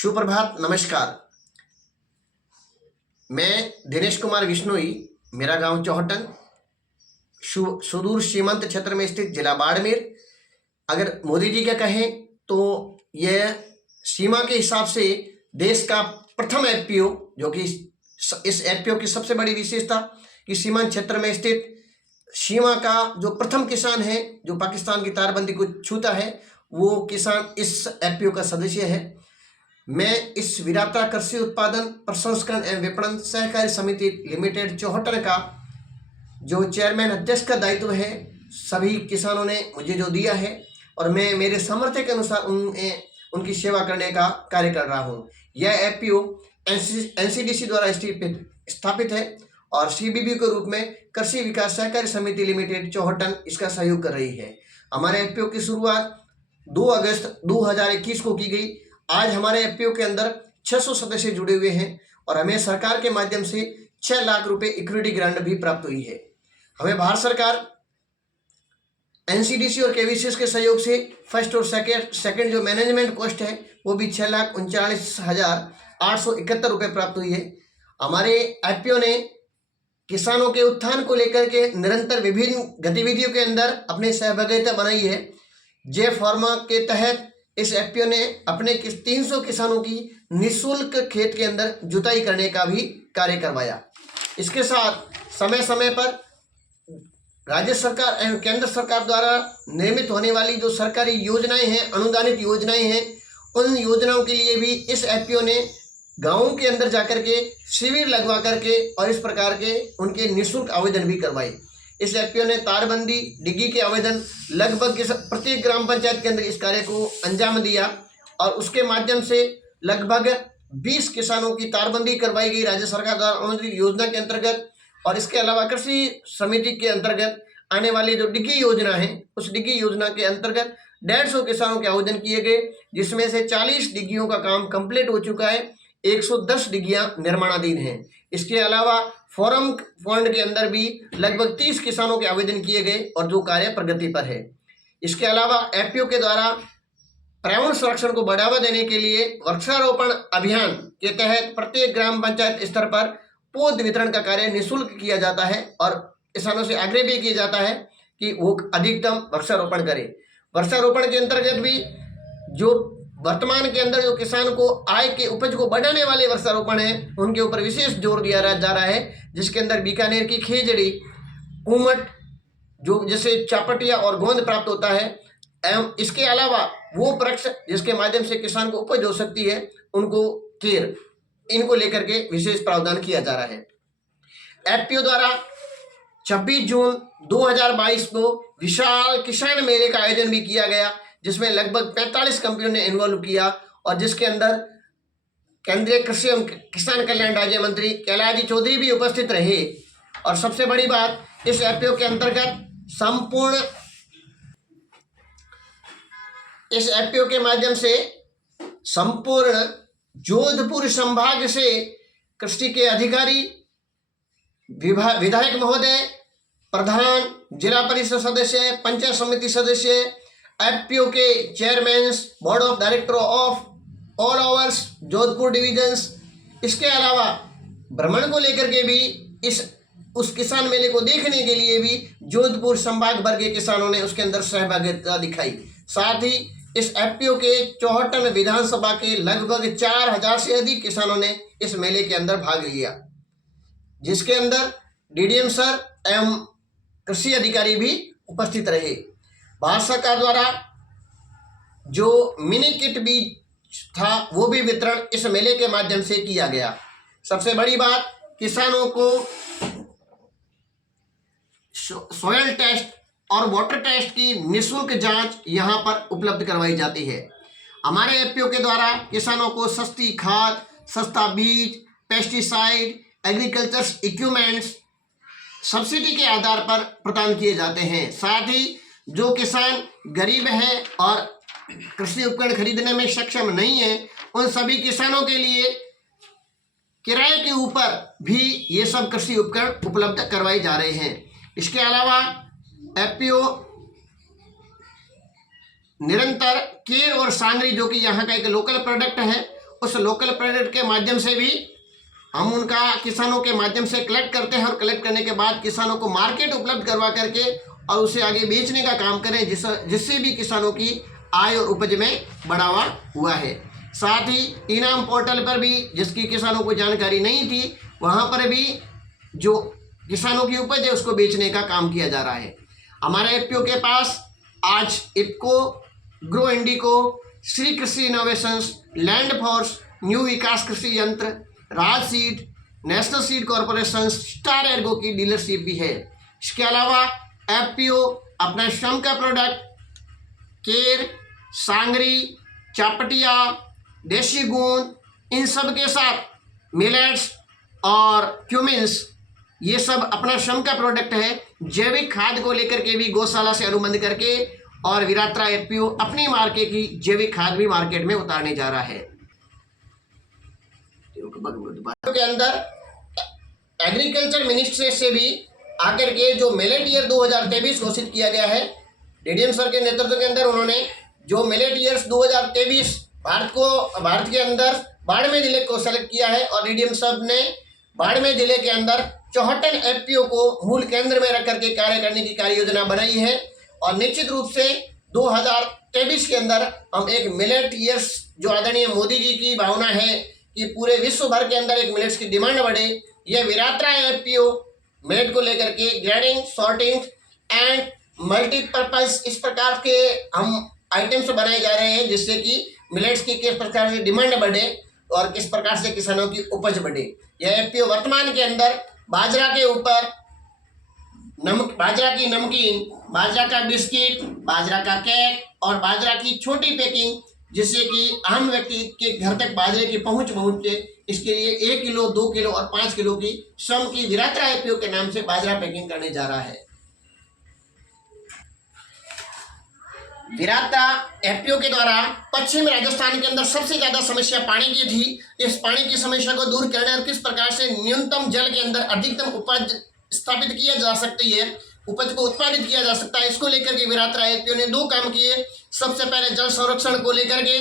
सुप्रभात, नमस्कार। मैं दिनेश कुमार विश्नोई, मेरा गांव चौहटन, सुदूर सीमांत क्षेत्र में स्थित जिला बाड़मेर। अगर मोदी जी का कहें तो यह सीमा के हिसाब से देश का प्रथम एफपीओ, जो कि इस एफपीओ की सबसे बड़ी विशेषता कि सीमांत क्षेत्र में स्थित सीमा का जो प्रथम किसान है, जो पाकिस्तान की तारबंदी को छूता है, वो किसान इस एफपीओ का सदस्य है। मैं इस विराता कृषि उत्पादन प्रसंस्करण एवं विपणन सहकारी समिति लिमिटेड चौहटन का जो चेयरमैन अध्यक्ष का दायित्व है, सभी किसानों ने मुझे जो दिया है और मैं मेरे सामर्थ्य के अनुसार उनकी सेवा करने का कार्य कर रहा हूँ। यह एफपीओ एनसीडीसी द्वारा स्थापित है और सीबीबी के रूप में कृषि विकास सहकारी समिति लिमिटेड चौहटन इसका सहयोग कर रही है। हमारे एफपीओ की शुरुआत 2 अगस्त 2021 को की गई। आज हमारे एफपीओ के अंदर 600 सदस्य जुड़े हुए हैं और हमें सरकार के माध्यम से 6 लाख रुपए इक्विटी ग्रांट भी प्राप्त हुई है। हमें भारत सरकार एनसीडीसी और केवीसीएस के सहयोग से फर्स्ट और सेकंड जो मैनेजमेंट कॉस्ट है वो भी 6,39,871 रुपये प्राप्त हुई है। हमारे एफपीओ ने किसानों के उत्थान को लेकर के निरंतर विभिन्न गतिविधियों के अंदर अपनी सहभागिता बनाई है। जे फार्मा के तहत इस एफपीओ ने अपने 300 किसानों की निःशुल्क खेत के अंदर जुताई करने का भी कार्य करवाया। इसके साथ समय समय पर राज्य सरकार एवं केंद्र सरकार द्वारा निर्मित होने वाली जो सरकारी योजनाएं हैं, अनुदानित योजनाएं हैं, उन योजनाओं के लिए भी इस एफपीओ ने गाँवों के अंदर जाकर के शिविर लगवा करके और इस प्रकार के उनके निःशुल्क आवेदन भी करवाए। इस एफपीओ ने तारबंदी, डिग्गी के आवेदन लगभग प्रत्येक ग्राम पंचायत के अंदर इस कार्य को अंजाम दिया और उसके माध्यम से लगभग 20 किसानों की तारबंदी करवाई गई राज्य सरकार द्वारा अनुदानित योजना के अंतर्गत। और इसके अलावा कृषि समिति के अंतर्गत आने वाली जो डिग्गी योजना है, उस डिग्गी योजना के अंतर्गत 150 किसानों के आवेदन किए गए, जिसमें से 40 डिग्गियों का काम कंप्लीट हो चुका है, 110 डिग्गियां निर्माणाधीन हैं। इसके अलावा फोरम फंड के अंदर भी लगभग 30 किसानों के आवेदन किए गए और जो कार्य प्रगति पर है। इसके अलावा एफपीओ के द्वारा पर्यावरण संरक्षण को बढ़ावा देने के लिए वृक्षारोपण अभियान के तहत प्रत्येक ग्राम पंचायत स्तर पर पौध वितरण का कार्य निःशुल्क किया जाता है और किसानों से आग्रह भी किया जाता है कि वो अधिकतम वृक्षारोपण करें। वृक्षारोपण के अंतर्गत भी जो वर्तमान के अंदर जो किसान को आय के उपज को बढ़ाने वाले वृक्षारोपण है, उनके ऊपर विशेष जोर दिया जा रहा है, जिसके अंदर बीकानेर की खेजड़ी, कुमट, जो जैसे चापटिया और गोंद प्राप्त होता है, एवं इसके अलावा वो वृक्ष जिसके माध्यम से किसान को उपज हो सकती है, उनको केर, इनको लेकर के विशेष प्रावधान किया जा रहा है। एफपीओ द्वारा 26 जून 2022 को विशाल किसान मेले का आयोजन भी किया गया, जिसमें लगभग 45 कंपनियों ने इन्वॉल्व किया और जिसके अंदर केंद्रीय कृषि एवं किसान कल्याण राज्य मंत्री कैलाश जी चौधरी भी उपस्थित रहे। और सबसे बड़ी बात, इस एफपीओ के अंतर्गत इस एफपीओ के माध्यम से संपूर्ण जोधपुर संभाग से कृषि के अधिकारी, विधायक महोदय, प्रधान, जिला परिषद सदस्य, पंचायत समिति सदस्य, एफपीओ के chairman, board of director of all overs Jodhpur divisions, इसके अलावा भ्रमण को लेकर के भी उस किसान मेले को देखने के लिए भी जोधपुर संभाग भर के किसानों ने उसके अंदर सहभागिता दिखाई। साथ ही इस एफपीओ के चौहटन विधानसभा के लगभग 4000 से अधिक किसानों ने इस मेले के अंदर भाग लिया, जिसके अंदर डीडीएम सर एवं कृषि अधिकारी भी उपस्थित रहे। भारत सरकार द्वारा जो मिनी किट भी था वो भी वितरण इस मेले के माध्यम से किया गया। सबसे बड़ी बात, किसानों को सॉयल टेस्ट और वाटर टेस्ट की निःशुल्क जांच यहां पर उपलब्ध करवाई जाती है। हमारे एफपीओ के द्वारा किसानों को सस्ती खाद, सस्ता बीज, पेस्टिसाइड, एग्रीकल्चर इक्विपमेंट्स सब्सिडी के आधार पर प्रदान किए जाते हैं। साथ ही जो किसान गरीब है और कृषि उपकरण खरीदने में सक्षम नहीं है, उन सभी किसानों के लिए किराए के ऊपर भी ये सब कृषि उपकरण उपलब्ध करवाए जा रहे हैं। इसके अलावा एफपीओ निरंतर केर और सांगरी, जो कि यहाँ का एक लोकल प्रोडक्ट है, उस लोकल प्रोडक्ट के माध्यम से भी हम उनका किसानों के माध्यम से कलेक्ट करते हैं और कलेक्ट करने के बाद किसानों को मार्केट उपलब्ध करवा करके और उसे आगे बेचने का काम करें, जिससे भी किसानों की आय और उपज में बढ़ावा हुआ है। साथ ही इनाम पोर्टल पर भी जिसकी किसानों को जानकारी नहीं थी, वहाँ पर भी जो किसानों की उपज है उसको बेचने का काम किया जा रहा है। हमारे एफपीओ के पास आज IFFCO, grow Indigo, Shri Krishi Innovations, Land Force, New Vikas Krishi Yantra, Raj Seed, National Seed Corporation, Star एर्गो की डीलरशिप भी है। इसके अलावा एफपीओ अपना श्रम का प्रोडक्ट केर, सांगरी, चापटिया, देशी गूंद, इन सब के साथ मिलेट्स और क्यूमिन्स, ये सब अपना श्रम का प्रोडक्ट है। जैविक खाद को लेकर के भी गौशाला से अनुबंध करके और विरात्रा एफपीओ अपनी मार्के की जैविक खाद भी मार्केट में उतारने जा रहा है। के अंदर एग्रीकल्चर मिनिस्ट्री से भी आकर के जो मिलेट ईयर 2023 घोषित किया गया है, डीडीएम सर के नेतृत्व के अंदर उन्होंने जो मिलेट ईयर्स 2023 भारत के अंदर बाड़मेर जिले को सेलेक्ट किया है और डीडीएम साहब ने बाड़मेर जिले के अंदर 74 एफपीओ को मूल केंद्र में रख करके कार्य करने की कार्य योजना बनाई है। और निश्चित रूप से 2023 के अंदर हम एक मिलेट ईयर्स, जो आदरणीय मोदी जी की भावना है कि पूरे विश्व भर के अंदर एक मिलेट्स की डिमांड बढ़े, यह विरात्रा एफपीओ मिलेट को लेकर के ग्रेडिंग, सॉर्टिंग एंड मल्टीपर्पज इस प्रकार के हम आइटम्स बनाए जा रहे हैं, जिससे कि मिलेट्स की किस प्रकार से डिमांड बढ़े और किस प्रकार से किसानों की उपज बढ़े। यह एफपीओ वर्तमान के अंदर बाजरा के ऊपर बाजरा की नमकीन, बाजरा का बिस्किट, बाजरा का केक और बाजरा की छोटी पैकिंग, जिससे कि आम व्यक्ति के घर तक बाजरे की पहुंच पहुंचे, इसके लिए 1 किलो, 2 किलो और 5 किलो की श्रम की विरात्रा एफपीओ के नाम से बाजरा पैकिंग करने जा रहा है। विरात्रा एफपीओ के द्वारा पश्चिम राजस्थान के अंदर सबसे ज्यादा समस्या पानी की थी। इस पानी की समस्या को दूर करने और किस प्रकार से न्यूनतम जल के अंदर अधिकतम उपज स्थापित किया जा सकती है, उपज को उत्पादित किया जा सकता है, इसको लेकर के विरात्रा एफपीओ ने 2 काम किए। सबसे पहले जल संरक्षण को लेकर के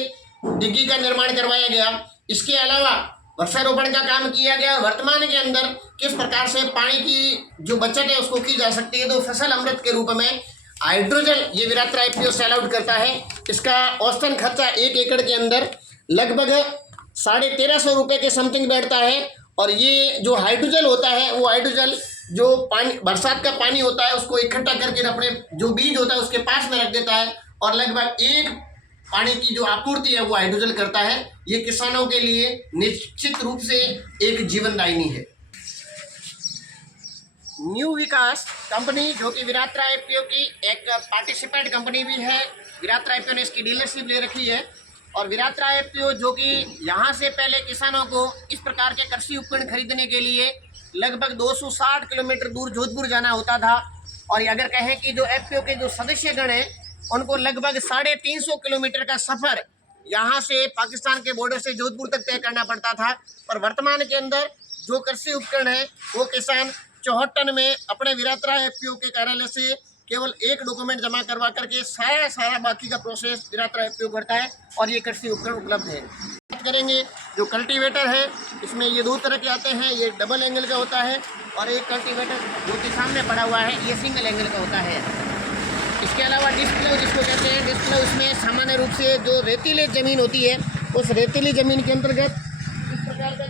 डिग्गी का निर्माण करवाया गया। इसके अलावा वृक्षारोपण का काम किया गया। वर्तमान के अंदर किस प्रकार से पानी की जो बचत है उसको की जा सकती है, तो फसल अमृत के रूप में हाइड्रोजल ये विरात्रा एफपीओ सेल आउट करता है। इसका औसतन खर्चा 1 एकड़ के अंदर लगभग 1350 रुपये के समथिंग बैठता है। और ये जो हाइड्रोजल होता है, वो हाइड्रोजल जो पानी, बरसात का पानी होता है, उसको इकट्ठा करके अपने जो बीज होता है उसके पास में रख देता है और लगभग 1 पानी की जो आपूर्ति है वो हाइड्रोजल करता है। ये किसानों के लिए निश्चित रूप से एक जीवनदायिनी है। न्यू विकास कंपनी, जो कि विरात्रा एफपीओ की एक पार्टिसिपेंट कंपनी भी है, विरात्रा एफपीओ ने इसकी डीलरशिप ले रखी है। और विरात्रा एफपीओ जो कि यहाँ से पहले किसानों को इस प्रकार के कृषि उपकरण खरीदने के लिए लगभग 260 किलोमीटर दूर जोधपुर जाना होता था। और अगर कहें कि जो एफपीओ के जो सदस्यगण हैं उनको लगभग 350 किलोमीटर का सफ़र यहाँ से पाकिस्तान के बॉर्डर से जोधपुर तक तय करना पड़ता था। पर वर्तमान के अंदर जो कृषि उपकरण है वो किसान 74 में अपने विरात्रा एफपीओ के कार्यालय से केवल एक डॉक्यूमेंट जमा करवा करके सारा बाकी का प्रोसेस विरात्रा एफपीओ करता है और ये कृषि उपकरण उपलब्ध है। बात करेंगे जो कल्टीवेटर है, इसमें ये 2 तरह के आते हैं, ये डबल एंगल का होता है और एक कल्टीवेटर जो कि सामने पड़ा हुआ है ये सिंगल एंगल का होता है। इसके अलावा डिस्प्ले जिसको कहते हैं, डिस्प्ले उसमें सामान्य रूप से जो रेतीली ज़मीन होती है उस रेतीली ज़मीन के अंतर्गत इस प्रकार का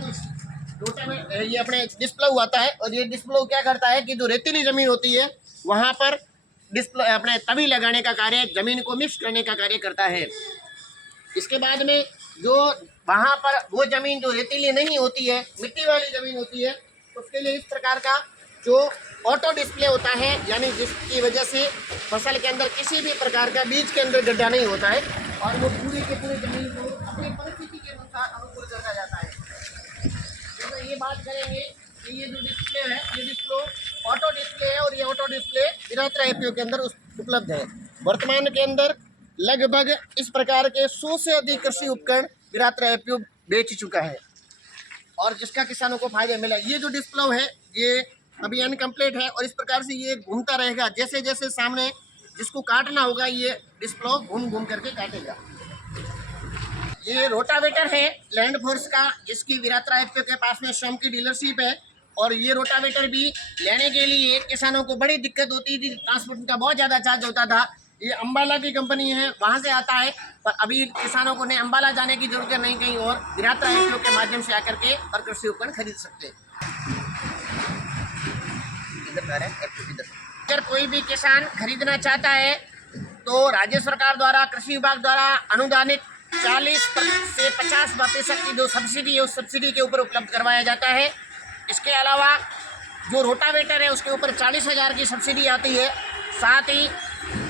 ये अपने डिस्प्ले आता है। और ये डिस्प्ले क्या करता है कि जो रेतीली ज़मीन होती है वहाँ पर डिस्प्ले अपने तवी लगाने का कार्य, ज़मीन को मिक्स करने का कार्य करता है। इसके बाद में जो वहाँ पर वो ज़मीन जो रेतीली नहीं होती है, मिट्टी वाली ज़मीन होती है, उसके लिए इस प्रकार का जो ऑटो डिस्प्ले होता है, यानी जिसकी वजह से फसल के अंदर किसी भी प्रकार का बीज के अंदर गड्ढा नहीं होता है और वो पूरी के पूरी ज़मीन को अपनी परिस्थिति के अनुसार अनुकूल करता जाता है। तो ये बात करेंगे कि ये जो डिस्प्ले है, ये डिस्प्ले ऑटो डिस्प्ले है और ये ऑटो डिस्प्ले विरात्रा एफपीओ के अंदर उपलब्ध है। वर्तमान के अंदर लगभग इस प्रकार के 100 से अधिक कृषि उपकरण विरात्रा एफपीओ बेच चुका है और जिसका किसानों को फायदा मिला। ये जो डिस्प्ले है ये अभी अनकम्प्लीट है और इस प्रकार से ये घूमता रहेगा। जैसे जैसे सामने जिसको काटना होगा ये डिस्प्ले घूम करके काटेगा। ये रोटावेटर है लैंड फोर्स का, जिसकी विरात्रा एफपीओ के पास में स्वयं की डीलरशिप है। और ये रोटावेटर भी लेने के लिए किसानों को बड़ी दिक्कत होती थी, ट्रांसपोर्ट का बहुत ज़्यादा चार्ज होता था। ये अम्बाला की कंपनी है, वहाँ से आता है, पर अभी किसानों को ने अम्बाला जाने की जरूरत नहीं, कहीं और विरात्रा एफपीओ के माध्यम से आकर के और कृषि उपकरण खरीद सकते हैं। अगर कोई भी किसान खरीदना चाहता है तो राज्य सरकार द्वारा, कृषि विभाग द्वारा अनुदानित 40 से 50% की जो सब्सिडी है, उस सब्सिडी के ऊपर उपलब्ध करवाया जाता है। इसके अलावा जो रोटावेटर है उसके ऊपर 40,000 की सब्सिडी आती है। साथ ही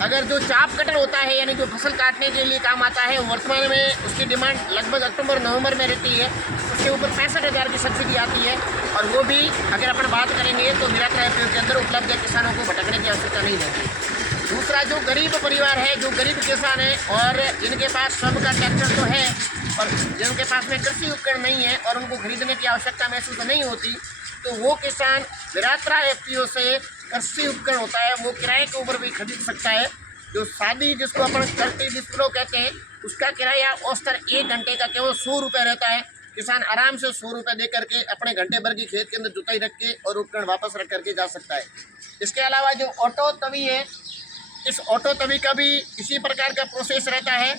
अगर जो चाप कटर होता है, यानी जो फसल काटने के लिए काम आता है, वर्तमान में उसकी डिमांड लगभग अक्टूबर-नवंबर में रहती है, उसके ऊपर 65,000 की सब्सिडी आती है। और वो भी अगर अपन बात करेंगे तो विरात्रा एफपीओ के अंदर उपलब्ध है, किसानों को भटकने की आवश्यकता नहीं रहती। दूसरा, जो गरीब परिवार है, जो गरीब किसान है और जिनके पास स्वयं का ट्रैक्टर तो है और जिनके पास में कृषि उपकरण नहीं है और उनको खरीदने की आवश्यकता महसूस नहीं होती, तो वो किसान विरात्रा एफपीओ से कृषि उपकरण होता है वो किराए के ऊपर भी खरीद सकता है। जो शादी जिसको अपन कल्टी डिस्प्लो कहते हैं, उसका किराया औसतन 1 घंटे का केवल 100 रुपये रहता है। किसान आराम से 100 रुपये दे करके अपने घंटे भर की खेत के अंदर जुताई रख के और उपकरण वापस रख करके जा सकता है। इसके अलावा जो ऑटो तवी है, इस ऑटो तवी का भी इसी प्रकार का प्रोसेस रहता है।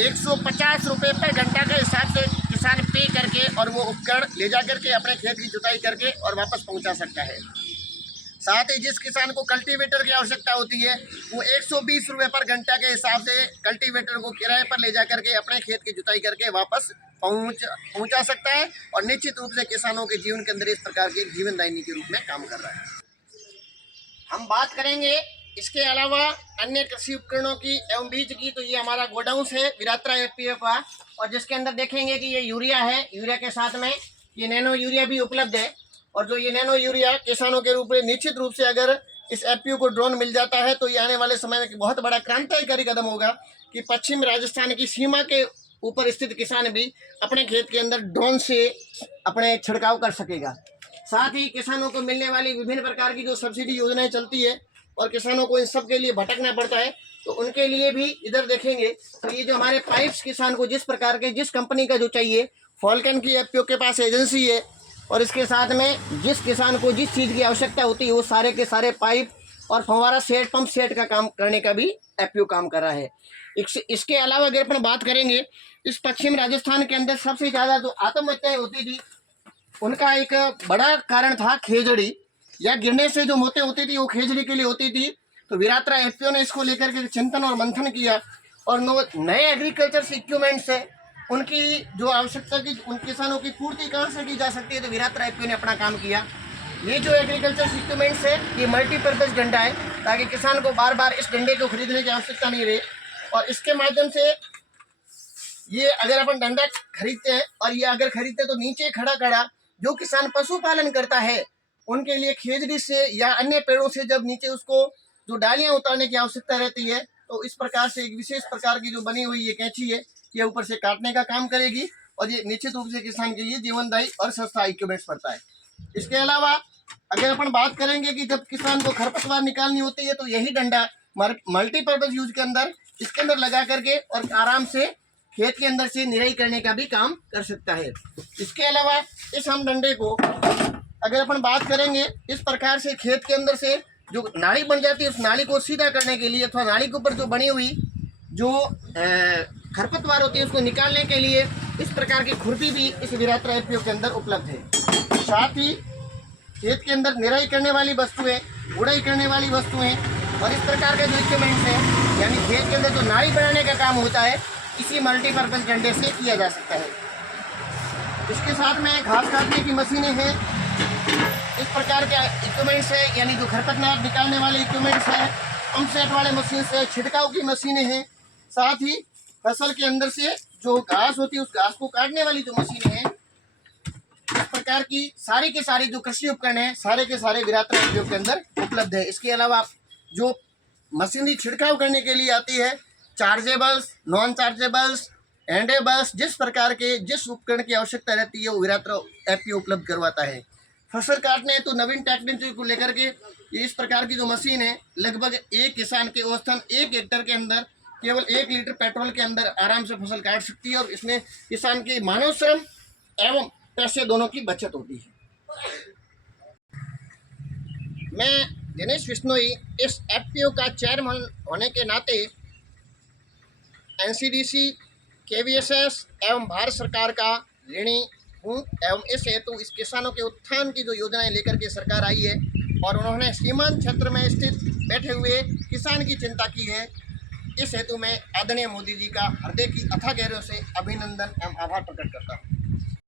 150 रुपये पर घंटा के हिसाब से किसान पे करके और वो उपकरण ले जा करके अपने खेत की जुताई करके और वापस पहुंचा सकता है। साथ ही जिस किसान को कल्टीवेटर की आवश्यकता होती है, वो 120 रुपये पर घंटा के हिसाब से कल्टीवेटर को किराए पर ले जा करके अपने खेत की जुताई करके वापस पहुंचा सकता है और निश्चित रूप से किसानों के जीवन के अंदर इस प्रकार के जीवनदायिनी के रूप में काम कर रहा है। हम बात करेंगे इसके अलावा अन्य कृषि उपकरणों की एवं बीज की, तो ये हमारा गोडाउन है विरात्रा एफपीओ का, और जिसके अंदर देखेंगे कि ये यूरिया है, यूरिया के साथ में ये नैनो यूरिया भी उपलब्ध है। और जो ये नैनो यूरिया किसानों के रूप में निश्चित रूप से अगर इस एफपीओ को ड्रोन मिल जाता है तो ये आने वाले समय में बहुत बड़ा क्रांतिकारी कदम होगा कि पश्चिम राजस्थान की सीमा के ऊपर स्थित किसान भी अपने खेत के अंदर ड्रोन से अपने छिड़काव कर सकेगा। साथ ही किसानों को मिलने वाली विभिन्न प्रकार की जो सब्सिडी योजनाएं चलती है और किसानों को इन सब के लिए भटकना पड़ता है, तो उनके लिए भी इधर देखेंगे तो ये जो हमारे पाइप्स किसान को जिस प्रकार के जिस कंपनी का जो चाहिए, फॉल्कन की एफपीओ के पास एजेंसी है और इसके साथ में जिस किसान को जिस चीज़ की आवश्यकता होती है वो सारे के सारे पाइप और फंवारा सेट, पंप सेट का काम करने का भी एफपीओ काम कर रहा है। इसके अलावा अगर अपन बात करेंगे, इस पश्चिम राजस्थान के अंदर सबसे ज़्यादा जो आत्महत्याएं होती थी उनका एक बड़ा कारण था खेजड़ी, या गिरने से जो मौतें होती थी वो खेजड़ी के लिए होती थी। तो विरात्रा एफपीओ ने इसको लेकर के चिंतन और मंथन किया और नए एग्रीकल्चर इक्विपमेंट्स है उनकी जो आवश्यकता की उन किसानों की पूर्ति कहाँ से की जा सकती है, तो विरात्रा एफपीओ ने अपना काम किया। ये जो एग्रीकल्चर इक्विपमेंट्स है ये मल्टीपर्पज़ डंडा है ताकि किसान को बार बार इस डंडे को खरीदने की आवश्यकता नहीं रहे। और इसके माध्यम से ये अगर अपन डंडा खरीदते हैं और ये अगर खरीदते तो नीचे खड़ा खड़ा जो किसान पशुपालन करता है उनके लिए खेजड़ी से या अन्य पेड़ों से जब नीचे उसको जो डालियां उतारने की आवश्यकता रहती है, तो इस प्रकार से एक विशेष प्रकार की जो बनी हुई ये कैंची है ये ऊपर से काटने का काम करेगी और ये निश्चित रूप से किसान के लिए जीवनदायी और सस्ता इक्विपमेंट्स पड़ता है। इसके अलावा अगर अपन बात करेंगे कि जब किसान को खरपतवार निकालनी होती है तो यही डंडा मल्टीपर्पज यूज के अंदर इसके अंदर लगा करके और आराम से खेत के अंदर से निराई करने का भी काम कर सकता है। इसके अलावा इस हम डंडे को अगर अपन बात करेंगे, इस प्रकार से खेत के अंदर से जो नाली बन जाती है उस नाली को सीधा करने के लिए अथवा नाली के ऊपर जो बनी हुई जो खरपतवार होती है उसको निकालने के लिए इस प्रकार की खुरपी भी इस विरात्रा एफपीओ के अंदर उपलब्ध है। साथ ही खेत के अंदर निराई करने वाली वस्तुएं, गुड़ाई करने वाली वस्तुएं और इस प्रकार के जो इक्विपमेंट्स हैं, यानी खेत के अंदर जो नाली बनाने का काम होता है इसी मल्टीपर्पज डंडे से किया जा सकता है। इसके साथ में घास काटने की मशीनें हैं, इस प्रकार के इक्विपमेंट्स है, यानी जो खरपतवार निकालने वाले इक्विपमेंट्स हैं, पंप सेट वाले मशीन से छिड़काव की मशीनें हैं। साथ ही फसल के अंदर से जो घास होती है उस घास को काटने वाली जो मशीनें हैं, इस प्रकार की सारी जो कृषि उपकरण है सारे के सारे विरात्रा एफपीओ के अंदर उपलब्ध है। इसके अलावा जो मशीनरी छिड़काव करने के लिए आती है, चार्जेबल्स, नॉन चार्जेबल्स, एंडेबल्स, जिस प्रकार के जिस उपकरण की आवश्यकता रहती है वो विरात्रा एफपीओ उपलब्ध करवाता है। फसल काटने तो नवीन टेक्नोलॉजी को लेकर के ये इस प्रकार की जो मशीन है लगभग एक किसान के औसतन 1 हेक्टेयर के अंदर केवल 1 लीटर पेट्रोल के अंदर आराम से फसल काट सकती है और इसमें किसान की मानव श्रम एवं पैसे दोनों की बचत होती है। मैं दिनेश बिश्नोई इस एफपीओ का चेयरमैन होने के नाते एनसीडीसी, केवीएसएस एवं भारत सरकार का ऋणी हूँ एवं इस हेतु इस किसानों के उत्थान की जो योजनाएं लेकर के सरकार आई है और उन्होंने सीमांत क्षेत्र में स्थित बैठे हुए किसान की चिंता की है, इस हेतु मैं आदरणीय मोदी जी का हृदय की अथाह गहराइयों से अभिनंदन एवं आभार प्रकट करता हूँ।